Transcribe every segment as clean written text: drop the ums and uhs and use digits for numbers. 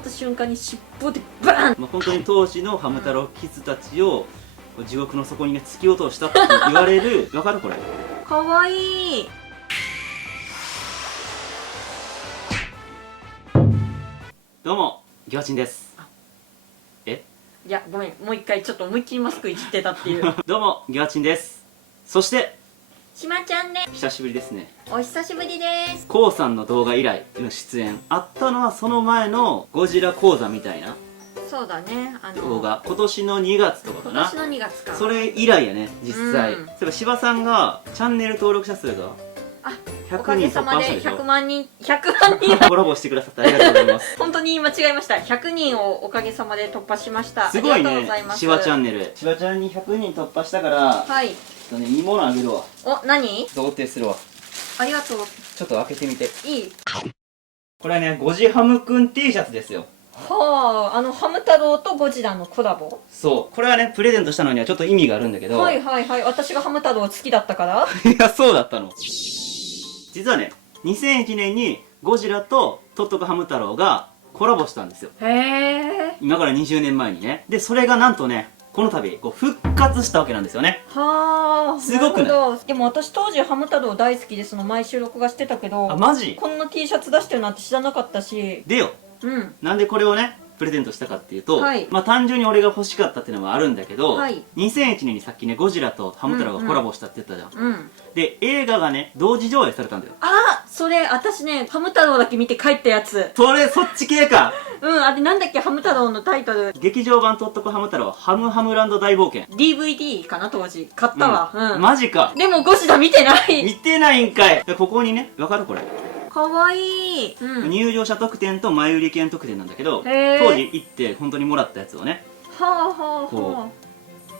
思った瞬間に尻尾でバーン。まあ、本当に当時のハム太郎キッズたちを地獄の底にね突き落としたって言われるわかるこれ。かわいい。どうもギワチンです。えいやごめん、もう一回ちょっと思いっきりマスクいじってたっていうどうもギワチンです。そしてしまちゃんで久しぶりですね。お久しぶりです。コウさんの動画以来の出演あったのはその前のゴジラ講座みたいなそうだね、動画、今年の2月とかかな。今年の2月か。それ以来やね実際。うんそういえば柴さんがチャンネル登録者数があ、お100かげ人突さまで破したでしょ。100万人コラボしてくださってありがとうございます。本当に間違えました。100人をおかげさまで突破しました。すごいありがとうねございます。シワチャンネル。シワちゃんに100人突破したから、はい。ちょっとねいいものあげるわ。お、何？贈呈するわ。ありがとう。ちょっと開けてみて。いい。これはねゴジハムくん T シャツですよ。はあ、ハム太郎とゴジラのコラボ。そうこれはねプレゼントしたのにはちょっと意味があるんだけど、はいはいはい。私がハム太郎好きだったからいやそうだったの。実はね2001年にゴジラとトットコハム太郎がコラボしたんですよ。へえ。今から20年前にね。でそれがなんとねこの度こう復活したわけなんですよね。はあ、すごくない？なるほど。でも私当時ハム太郎大好きで毎週録画してたけあど、マジこんな T シャツ出してるなんて知らなかったし。でよ、うんなんでこれをねプレゼントしたかっていうと、はいまあ単純に俺が欲しかったっていうのもあるんだけど、はい2001年にさっきねゴジラとハム太郎がコラボしたって言ったじゃん、うん。で映画がね同時上映されたんだよ。あ、それ私ね、ハム太郎だけ見て帰ったやつ。そっち系か。うん、あれなんだっけ、ハム太郎のタイトル。劇場版トットコハム太郎ハムハムランド大冒険。 DVD かな当時。買ったわ。うん。マジか。でもゴジラ見てない。見てないんかい。でここにねわかるこれ、かわいい。うん。入場者特典と前売り券特典なんだけど、へー当時行って本当にもらったやつをねはあはあこは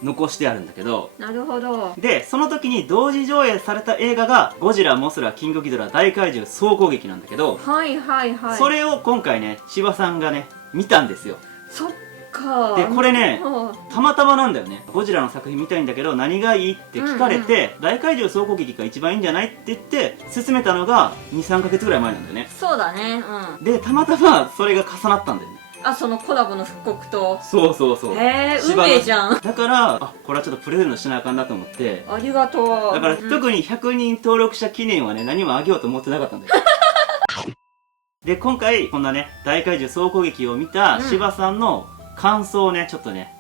残してあるんだけど、あ。なるほど。でその時に同時上映された映画がゴジラモスラキングギドラ大怪獣総攻撃なんだけど、はいはいはい。それを今回ね柴さんがね見たんですよ。そっか。でこれねはたまたまなんだよね。ゴジラの作品見たいんだけど何がいいって聞かれて、大怪獣総攻撃が一番いいんじゃないって言って勧めたのが23ヶ月ぐらい前なんだよね。あ、そうだね。うん。でたまたまそれが重なったんだよね。あ、そのコラボの復刻と。そうそうそう。へえ、運柴の命じゃん。だからこれはちょっとプレゼントしなあかんなと思って、ありがとう。だからうん特に100人登録者記念はね何もあげようと思ってなかったんだよで今回こんなね大怪獣総攻撃を見た柴さんの感想をねちょっとね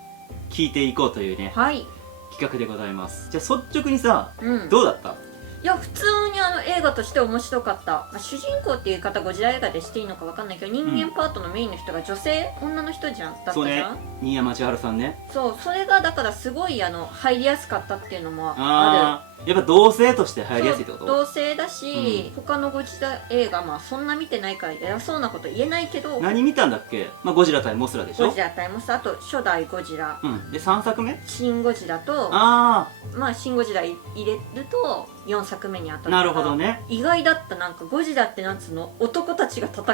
聞いていこうというねはい。企画でございます。じゃあ率直にさうん。どうだった？いや、普通に映画として面白かった。まあ、主人公っていう言い方ゴジラ映画でしていいのかわかんないけど、人間パートのメインの人が女性、女の人じゃんだったじそうねゃん。新山千春さんね。そう、それがだからすごい入りやすかったっていうのもあああやっぱ同性として入りやすいってこる。と？同性だし、他のゴジラ映画、まあそんな見てないから偉そうなこと言えないけど、何見たんだっけ？まあゴジラ対モスラでしょ。ゴジラ対モス、あと初代ゴジラ、うんで3作目？シン・ゴジラと、あまあシン・ゴジラ入れると4作目に当たるから、あなるほどね。意外だった。なんかゴジラってなんつうの、男たちが戦っ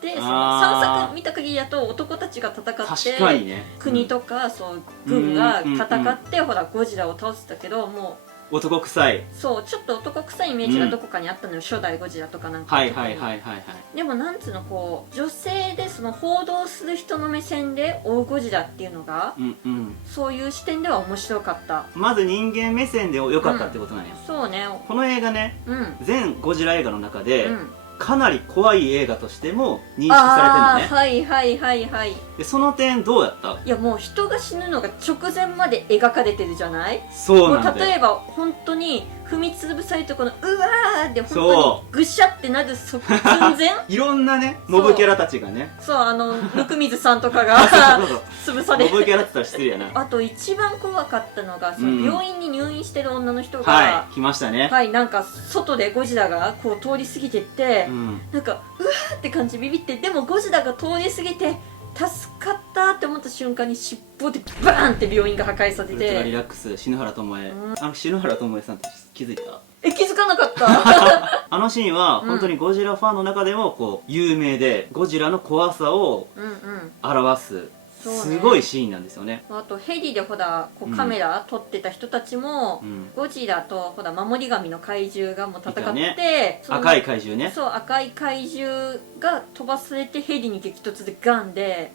てそのあー3作見た限りだと男たちが戦って確かにね国とかそう軍が戦ってほらゴジラを倒してたけど、も男臭い。うそうちょっと男臭いイメージがどこかにあったのよ、初代ゴジラとかなんか。はいはいはいはいはい。でもなんつうの、こう女性でその報道する人の目線で追うゴジラっていうのが、うんうん。そういう視点では面白かった。まず人間目線で良かったってことなんや、そうね。この映画ねうん全ゴジラ映画の中で、うんかなり怖い映画としても認識されてるのね。はいはいはいはい。でその点どうやった？いやもう人が死ぬのが直前まで描かれてるじゃない。そうなんだよ。もう例えば本当に踏みつぶされるとこのうわーって本当そにぐしゃってなる寸前いろんなねモブキャラたちがねそう温水さんとかがそう潰される。モブキャラって言ったら失礼やな。あと一番怖かったのがその病院に入院してる女の人が、はい来ましたね。はい、なんか外でゴジラがこう通り過ぎてって、うんなんかうわーって感じビビって、でもゴジラが通り過ぎて助かったって思った瞬間に尻尾でバーンって病院が破壊されウルトラリて、ラックス篠原ともえ、篠原ともえさんって気づいた？気づかなかったあのシーンは本当にゴジラファンの中でもこう有名でゴジラの怖さをうんうん。表すそうねすごいシーンなんですよね。あとヘリでほらこうカメラ撮ってた人たちも、うんゴジラとほら守り神の怪獣がもう戦って、いたねその赤い怪獣ね。そう赤い怪獣が飛ばされてヘリに激突でガンで、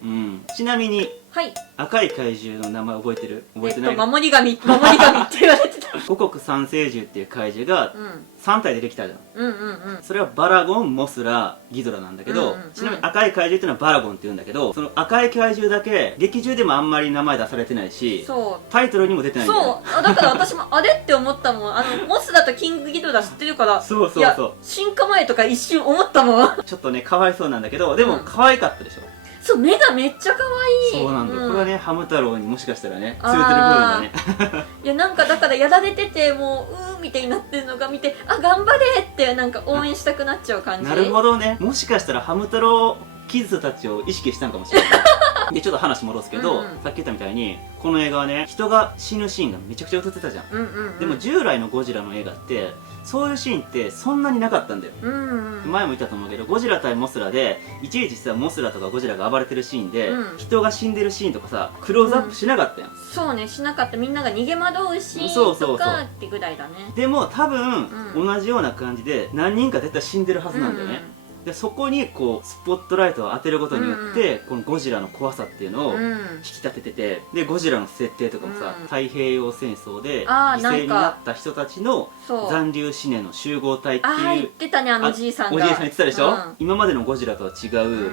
ちなみにはい赤い怪獣の名前覚えてる？覚えてない？守り神って言われてた五穀三聖獣っていう怪獣がうん3体出てきたじゃん。うんうんうんそれはバラゴン、モスラ、ギドラなんだけど、うんうんうんちなみに赤い怪獣っていうのはバラゴンって言うんだけど、その赤い怪獣だけ劇中でもあんまり名前出されてないし、そうタイトルにも出てないんだよね。そうだから私もあれって思ったもん。モスだとキングギドラ知ってるから、そうそうそういや進化前とか一瞬思ったもんちょっとねかわいそうなんだけど、でもうん可愛かったでしょ。そう目がめっちゃ可愛い。そうなんだよ、これはねハム太郎にもしかしたらね通あーずる部分がねいやなんかだからやられててもうみたいになってるのが見て、あ頑張れってなんか応援したくなっちゃう感じ。なるほどね、もしかしたらハム太郎キッズたちを意識したんかもしれないでちょっと話戻すけど、うんうんさっき言ったみたいにこの映画はね人が死ぬシーンがめちゃくちゃ映ってたじゃん。うんうんうん、でも従来のゴジラの映画ってそういうシーンってそんなになかったんだよ。うんうん、前も言ったと思うけどゴジラ対モスラでいちいちさモスラとかゴジラが暴れてるシーンで、うん人が死んでるシーンとかさクローズアップしなかったやん、そうねしなかった。みんなが逃げ惑うしそうそうそうとかってぐらいだね。でも多分、うん同じような感じで何人か絶対死んでるはずなんだよね、でそこにこうスポットライトを当てることによって、このゴジラの怖さっていうのをうん引き立ててて、でゴジラの設定とかもさ、うん太平洋戦争であー犠牲になんかなった人たちのそう残留思念の集合体ってああ言っいうてたねおじいさんが。おじいさん言ってたでしょ、うん今までのゴジラとは違う、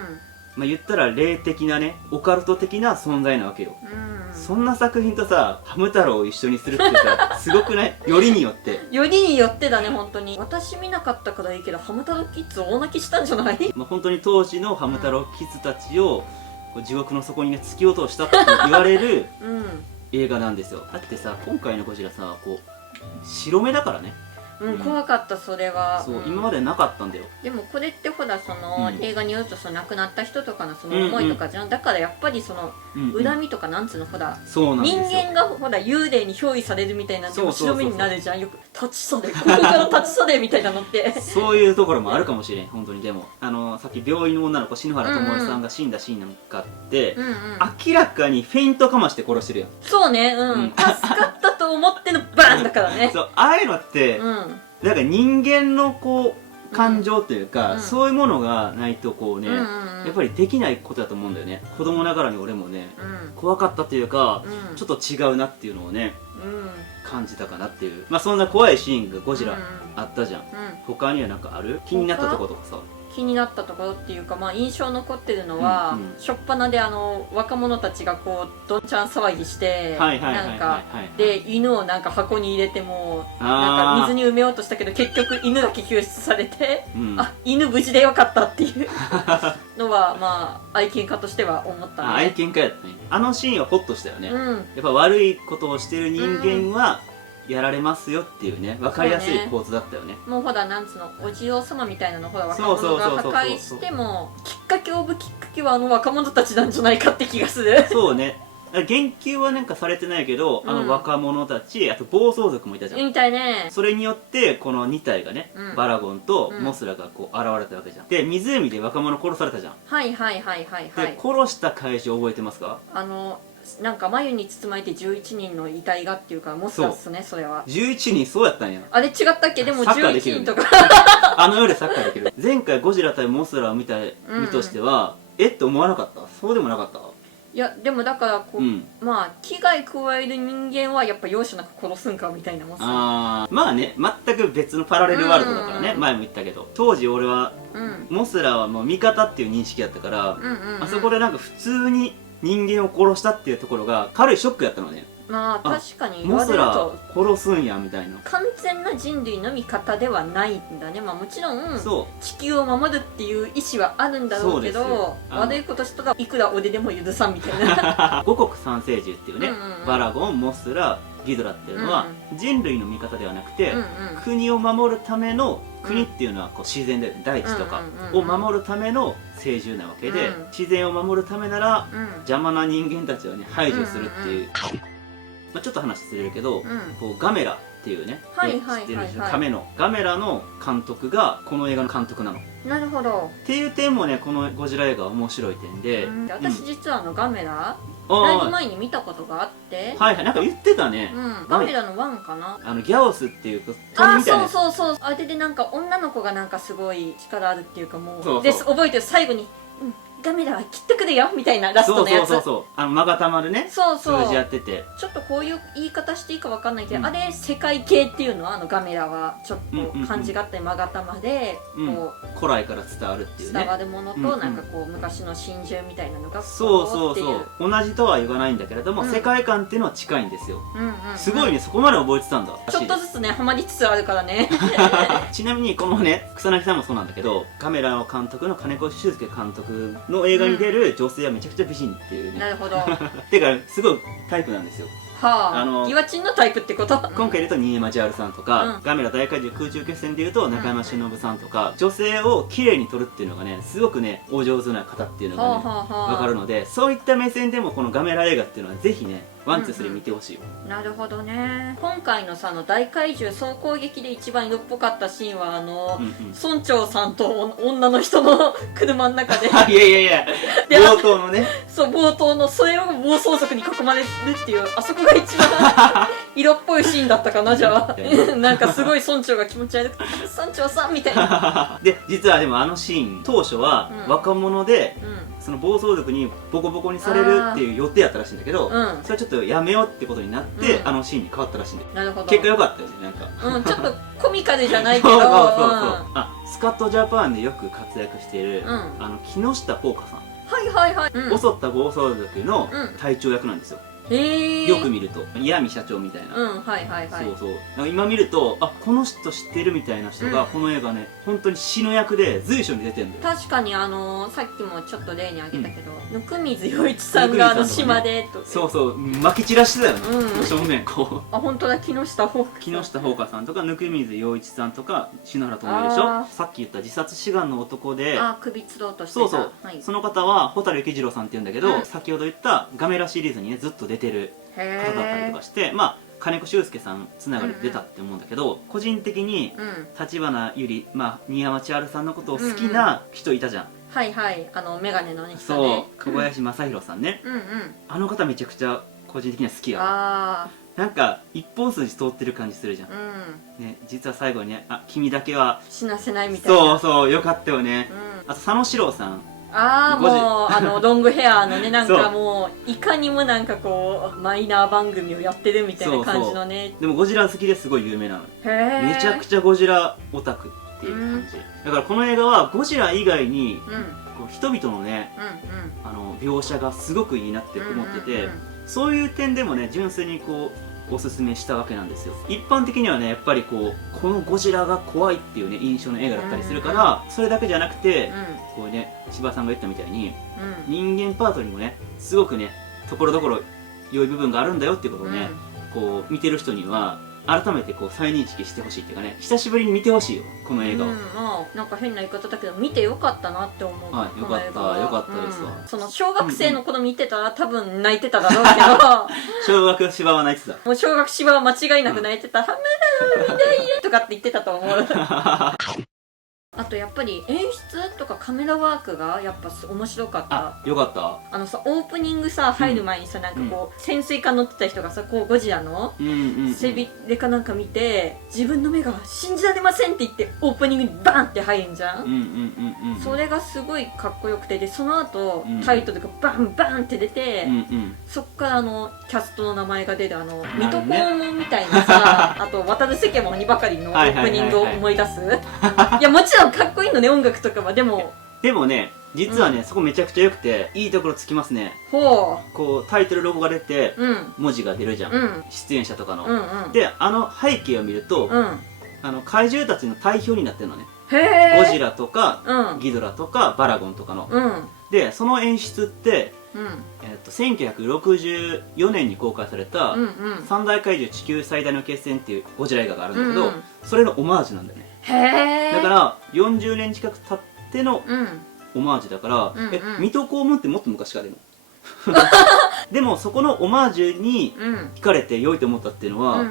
まあ、言ったら霊的なねオカルト的な存在なわけよ、うんそんな作品とさハム太郎を一緒にするってさすごくない？よりによってよりによってだね本当に。私見なかったからいいけどハム太郎キッズ大泣きしたんじゃない？まあ、本当に当時のハム太郎キッズたちをこう地獄の底にね突き落としたって言われるうん映画なんですよ。だってさ今回のゴジラさこう白目だからね。うん、怖かったそれは。そう、ん今までなかったんだよ。でもこれってほらその、うん映画によるとその亡くなった人とかのその思いとかじゃん、だからやっぱりそのうんうん恨みとかなんつうのほらそうなんです人よ。間がほら幽霊に憑依されるみたいなでもそうそうそうそう白目になるじゃん。よく立ち袖ここから立ち袖みたいなのってそういうところもあるかもしれん本当に。でもさっき病院の女の子篠原ともえさんが死んだシーンなんかって、うんうん明らかにフェイントかまして殺してるやん。そうねうん、うん助かったと思ってのバーンだからね。そうああいうのって、うんなんか人間のこう感情というか、うんそういうものがないとこうね、うんうんうんやっぱりできないことだと思うんだよね。子供ながらに俺もねうん怖かったというか、うんちょっと違うなっていうのをねうん感じたかなっていう。まあそんな怖いシーンがゴジラうんあったじゃん、うん他にはなんかある気になったとことかさ。気になったところっていうか、まあ、印象残ってるのは、うんうん初っ端で若者たちがこうどんちゃん騒ぎしてはいはいはいはいなんかはいで犬をなんか箱に入れてもなあーんか水に埋めようとしたけど結局犬だけ救出されて、うんあ犬無事でよかったっていうのはまあ愛犬家としては思ったね。あ愛犬家やったね。あのシーンはホッとしたよね、やうんっぱ悪いことをしてる人間はやられますよっていうね分かりやすい構図だったよね。もうほらなんつうのお地蔵様みたいなのほら若そうそう者がそうそう破壊してもきっかけオブきっかけは若者たちなんじゃないかって気がする。そうね、言及はなんかされてないけど、うん若者たちあと暴走族もいたじゃん。みたいね。それによってこの2体がね、うんバラゴンとうんモスラがこう現れたわけじゃん。で湖で若者殺されたじゃん、はいはいはいはいはいで。殺した怪獣覚えてますか？なんか眉に包まれて11人の遺体がっていうかモスラっすねそれは。 11人そうやったんや。あれ違ったっけ？でもサッカーでき11る人とかあの世でサッカーできる。前回ゴジラ対モスラを見た身としては、って思わなかった？そうでもなかった？いやでもだからこう、うんまあ危害加える人間はやっぱ容赦なく殺すんかみたいなもんさ。あーまあね全く別のパラレルワールドだからね、うん前も言ったけど当時俺はうんモスラはもう味方っていう認識だったから、うんうん、うん、あそこでなんか普通に人間を殺したっていうところが軽いショックやったのね。まあ確かに言われるモスラと殺すんやみたいな。完全な人類の味方ではないんだね。まあもちろんそ地球を守るっていう意志はあるんだろうけそうですよど悪いことしたらいくら俺でも許さんみたいなう五穀三聖獣っていうね、うんうんうんバラゴン、モスラ、ギドラっていうのは、人類の味方ではなくて、うんうん国を守るための国っていうのはこう自然で大地とかを守るための聖獣なわけで、うん自然を守るためならうん邪魔な人間たちをね排除するっていう、まあ、ちょっと話ずれるけど、うんこうガメラっていうね、はいはいはいはい知ってるでしょ、ガメラの監督がこの映画の監督なの。なるほど。っていう点もね、このゴジラ映画は面白い点で、私実はガメラあーだいぶ前に見たことがあって、はいはい、なんか言ってたね。ガメラの1かな。ギャオスっていう鳥あみたいなやつ。そうそうそう、あれでなんか女の子がなんかすごい力あるっていうか、もうそうそうで覚えてる、最後にガメラは切ってくれよみたいなラストのやつ。そうマガタマでね、そうそう、数字やってて、ちょっとこういう言い方していいかわかんないけど、うんあれ世界系っていうのはガメラはちょっと漢字があったりマガタマでこう古来から伝わるっていうね。伝わるものと、なんかこう昔の真珠みたいなのがそうっていう同じとは言わないんだけれども、世界観っていうのは近いんですよ。すごいね、ね、そこまで覚えてたんだ。ちょっとずつねハマりつつあるからねちなみにこのね、草薙さんもそうなんだけど、カメラの監督の金子修介監督の映画に出る女性はめちゃくちゃ美人っていうね。なるほど。はてかすごいタイプなんですよ。あ、ギワチンのタイプってこと。今回で言うと新山千春さんとか、ガメラ大怪獣空中決戦でいうと中山忍さんとか、女性を綺麗に撮るっていうのがね、すごくねお上手な方っていうのがね分かるので、そういった目線でもこのガメラ映画っていうのはぜひねワンツースリー見てほしいよ。なるほどね。今回のさ大怪獣総攻撃で一番色っぽかったシーンは村長さんと女の人の車の中でいや冒頭のね、そう冒頭のそれを暴走族に囲まれるっていう、あそこが一番色っぽいシーンだったかな。じゃあなんかすごい村長が気持ち悪くて「村長さん」みたいなで実はでもあのシーン当初は若者で、その暴走族にボコボコにされるっていう予定やったらしいんだけど、それちょっとやめようってことになって、あのシーンに変わったらしいんだよ。なるほど。結果良かったよね、なんか、ちょっとコミカルじゃないけどスカットジャパンでよく活躍している、木下ほうかさん、はいはいはい、襲った暴走族の隊長役なんですよ。よく見ると岩見社長みたいな、はいはいはい、そう今見ると、あ、この人知ってるみたいな人がこの映画ね、本当に死の役で随所に出てるんだよ。確かにさっきもちょっと例に挙げたけど、温水洋一さんが島でと、そうまき散らしてたよね、正面こう。あ、本当だ、木下ほうかさんとか温水洋一さんとか篠原ともえでしょ。さっき言った自殺志願の男で首つろうとしてた、その方は蛍幸次郎さんっていうんだけど、先ほど言ったガメラシリーズにねずっと出てる方だったりとかして、金子修介さんつながりで出たって思うんだけど、個人的に橘ゆり、新山千春さんのことを好きな人いたじゃん。はいはい、メガネの人ね。そう小林正弘さんね、あの方めちゃくちゃ個人的には好きや。なんか一本筋通ってる感じするじゃん、ね、実は最後にね、あ、君だけは死なせないみたいな。そうよかったよね。あと佐野史郎さん、もうロングヘアのね、なんかもういかにもなんかこうマイナー番組をやってるみたいな感じのね。でもゴジラ好きですごい有名なの。めちゃくちゃゴジラオタクっていう感じ、だからこの映画はゴジラ以外に、こう人々のね、描写がすごくいいなって思ってて、そういう点でもね純粋にこうおすすめしたわけなんですよ。一般的にはねやっぱりこのゴジラが怖いっていうね印象の映画だったりするから、それだけじゃなくて、こうね千葉さんが言ったみたいに、人間パートにもねすごくねところどころ良い部分があるんだよっていうことをね、こう見てる人には改めてこう再認識してほしいっていうかね、久しぶりに見てほしいよこの映画を。なんか変な言い方だけど見てよかったなって思う。よかったですわ。その小学生の頃見てたら多分泣いてただろうけど小学芝は泣いてた。もう小学芝は間違いなく泣いてた。ハムダー見たいよとかって言ってたと思うあとやっぱり演出とかカメラワークがやっぱ面白かった。よかった。オープニングさ入る前にさ、なんかこう潜水艦乗ってた人がさ、こうゴジラの背びれかなんか見て、自分の目が信じられませんって言ってオープニングにバーンって入るんじゃん。それがすごいかっこよくて、でその後タイトルがバンバンって出て、そっからキャストの名前が出る水戸黄門みたいなさあと渡る世間も鬼ばかりのオープニングを思い出す。いやもちろんかっこいいのね、音楽とかは。でもね実はね、そこめちゃくちゃ良くていいところつきますね。こうタイトルロゴが出て、文字が出るじゃん、出演者とかの。で背景を見ると、怪獣たちの対表になってるのね。ゴジラとかギドラとかバラゴンとかの。でその演出って1964年に公開された「三大怪獣地球最大の決戦」っていうゴジラ映画があるんだけど、それのオマージュなんだよね。だから40年近く経ってのオマージュだから、水戸黄門ってもっと昔から出るのでもそこのオマージュに惹かれて良いと思ったっていうのは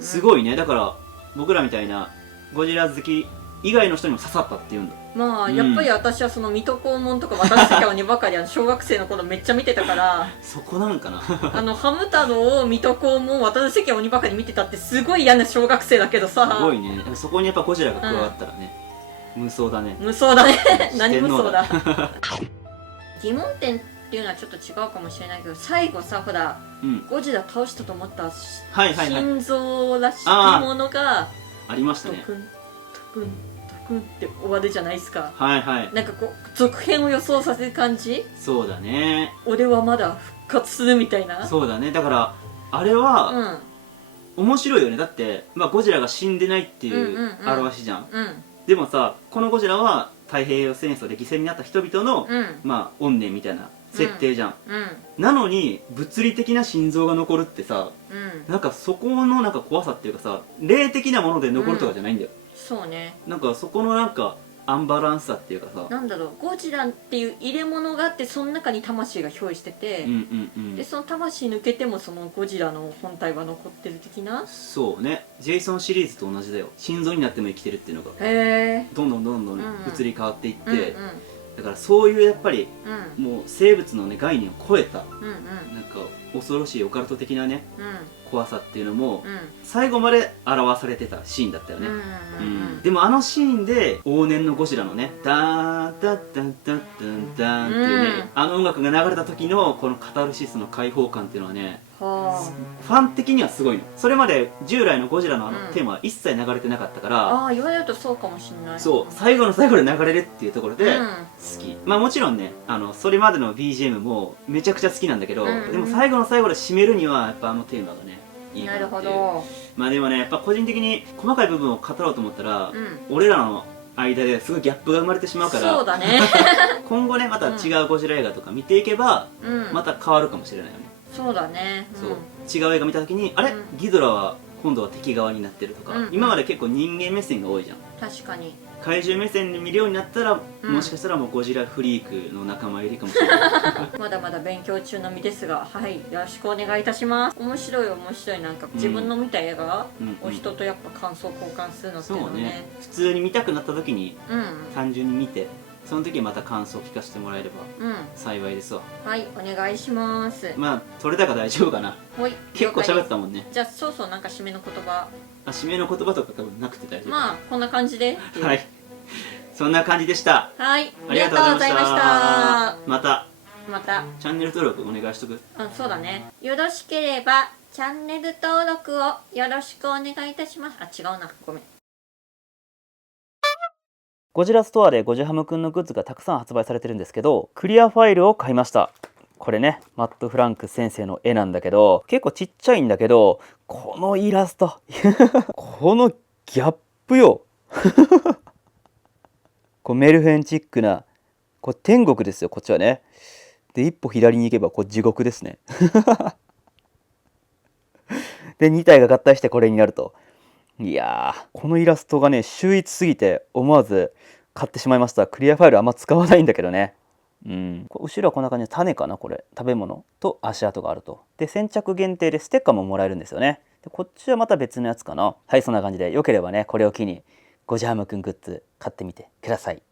すごいね。だから僕らみたいなゴジラ好き以外の人にも刺さったっていうんだ。まあやっぱり私はその水戸黄門とか渡る世界鬼ばかり小学生の頃めっちゃ見てたからそこなんかなハム太郎水戸黄門渡る世界鬼ばかり見てたってすごい嫌な小学生だけどさ。すごいね。そこにやっぱゴジラが加わったらね、無双だね。無双だね何無双だ疑問点っていうのはちょっと違うかもしれないけど、最後さほら、ゴジラ倒したと思った心臓らしきものがありましたね。トクントクントクンって終わるじゃないですか。はいはい。なんかこう続編を予想させる感じ。そうだね。俺はまだ復活するみたいな。そうだね。だからあれは、面白いよね。だって、まあ、ゴジラが死んでないっていう表しじゃん。でもさ、このゴジラは太平洋戦争で犠牲になった人々の、まあ怨念みたいな設定じゃん、なのに物理的な心臓が残るってさ、なんかそこのなんか怖さっていうかさ、霊的なもので残るとかじゃないんだよ、そうね。なんかそこのなんかアンバランスさっていうかさ、なんだろう、ゴジラっていう入れ物があって、その中に魂が憑依してて、でその魂抜けてもそのゴジラの本体は残ってる的な。そうね、ジェイソンシリーズと同じだよ。心臓になっても生きてるっていうのがへえ、どんどんどんどん移り変わっていって、だからそういうやっぱり、もう生物のね概念を超えた、なんか恐ろしいオカルト的なね、怖さっていうのも、最後まで表されてたシーンだったよね。でもあのシーンで往年のゴジラのねダーダッダッダッダンダンっていうね、あの音楽が流れた時のこのカタルシスの解放感っていうのはね、ファン的にはすごいの。それまで従来のゴジラのあのテーマは一切流れてなかったから、ああ言われるとそうかもしれない。そう最後の最後で流れるっていうところで好き。まあもちろんね、それまでの BGM もめちゃくちゃ好きなんだけど、でも最後の最後で締めるにはやっぱあのテーマがねいいかなっていう。まあでもね、やっぱ個人的に細かい部分を語ろうと思ったら、俺らの間ですごいギャップが生まれてしまうから、そうだね今後ねまた違うゴジラ映画とか見ていけば、また変わるかもしれないよね。そうだね、そう違う映画見た時に、あれ、ギドラは今度は敵側になってるとか、今まで結構人間目線が多いじゃん。確かに怪獣目線で見るようになったら、もしかしたらもうゴジラフリークの仲間入りかもしれないまだまだ勉強中の身ですが、はい、よろしくお願いいたします。面白い面白い。なんか自分の見た映画を人とやっぱ感想交換するのっていうのね、ね、普通に見たくなった時に、単純に見てその時また感想を聞かせてもらえれば幸いですわ。はい、お願いします。まあ取れたか大丈夫かな。結構喋ったもんね。じゃあそうそう、なんか締めの言葉。締めの言葉とか多分なくて大丈夫。まあこんな感じで。はい、そんな感じでした。はい、ありがとうございました。またチャンネル登録お願いしとく。そうだね。よろしければチャンネル登録をよろしくお願いいたします。あ、違うな、ごめん。ゴジラストアでゴジハムくんのグッズがたくさん発売されてるんですけど、クリアファイルを買いました。これね、マット・フランク先生の絵なんだけど、結構ちっちゃいんだけど、このイラストこのギャップよこうメルヘンチックな、これ天国ですよ、こっちはね。で一歩左に行けばこう地獄ですねで2体が合体してこれになると。いやー、このイラストがね秀逸すぎて思わず買ってしまいました。クリアファイルあんま使わないんだけどね。後ろはこんな感じで種かな、これ食べ物と足跡があると。で先着限定でステッカーももらえるんですよね。でこっちはまた別のやつかな。はい、そんな感じでよければねこれを機にゴジハムくんグッズ買ってみてください。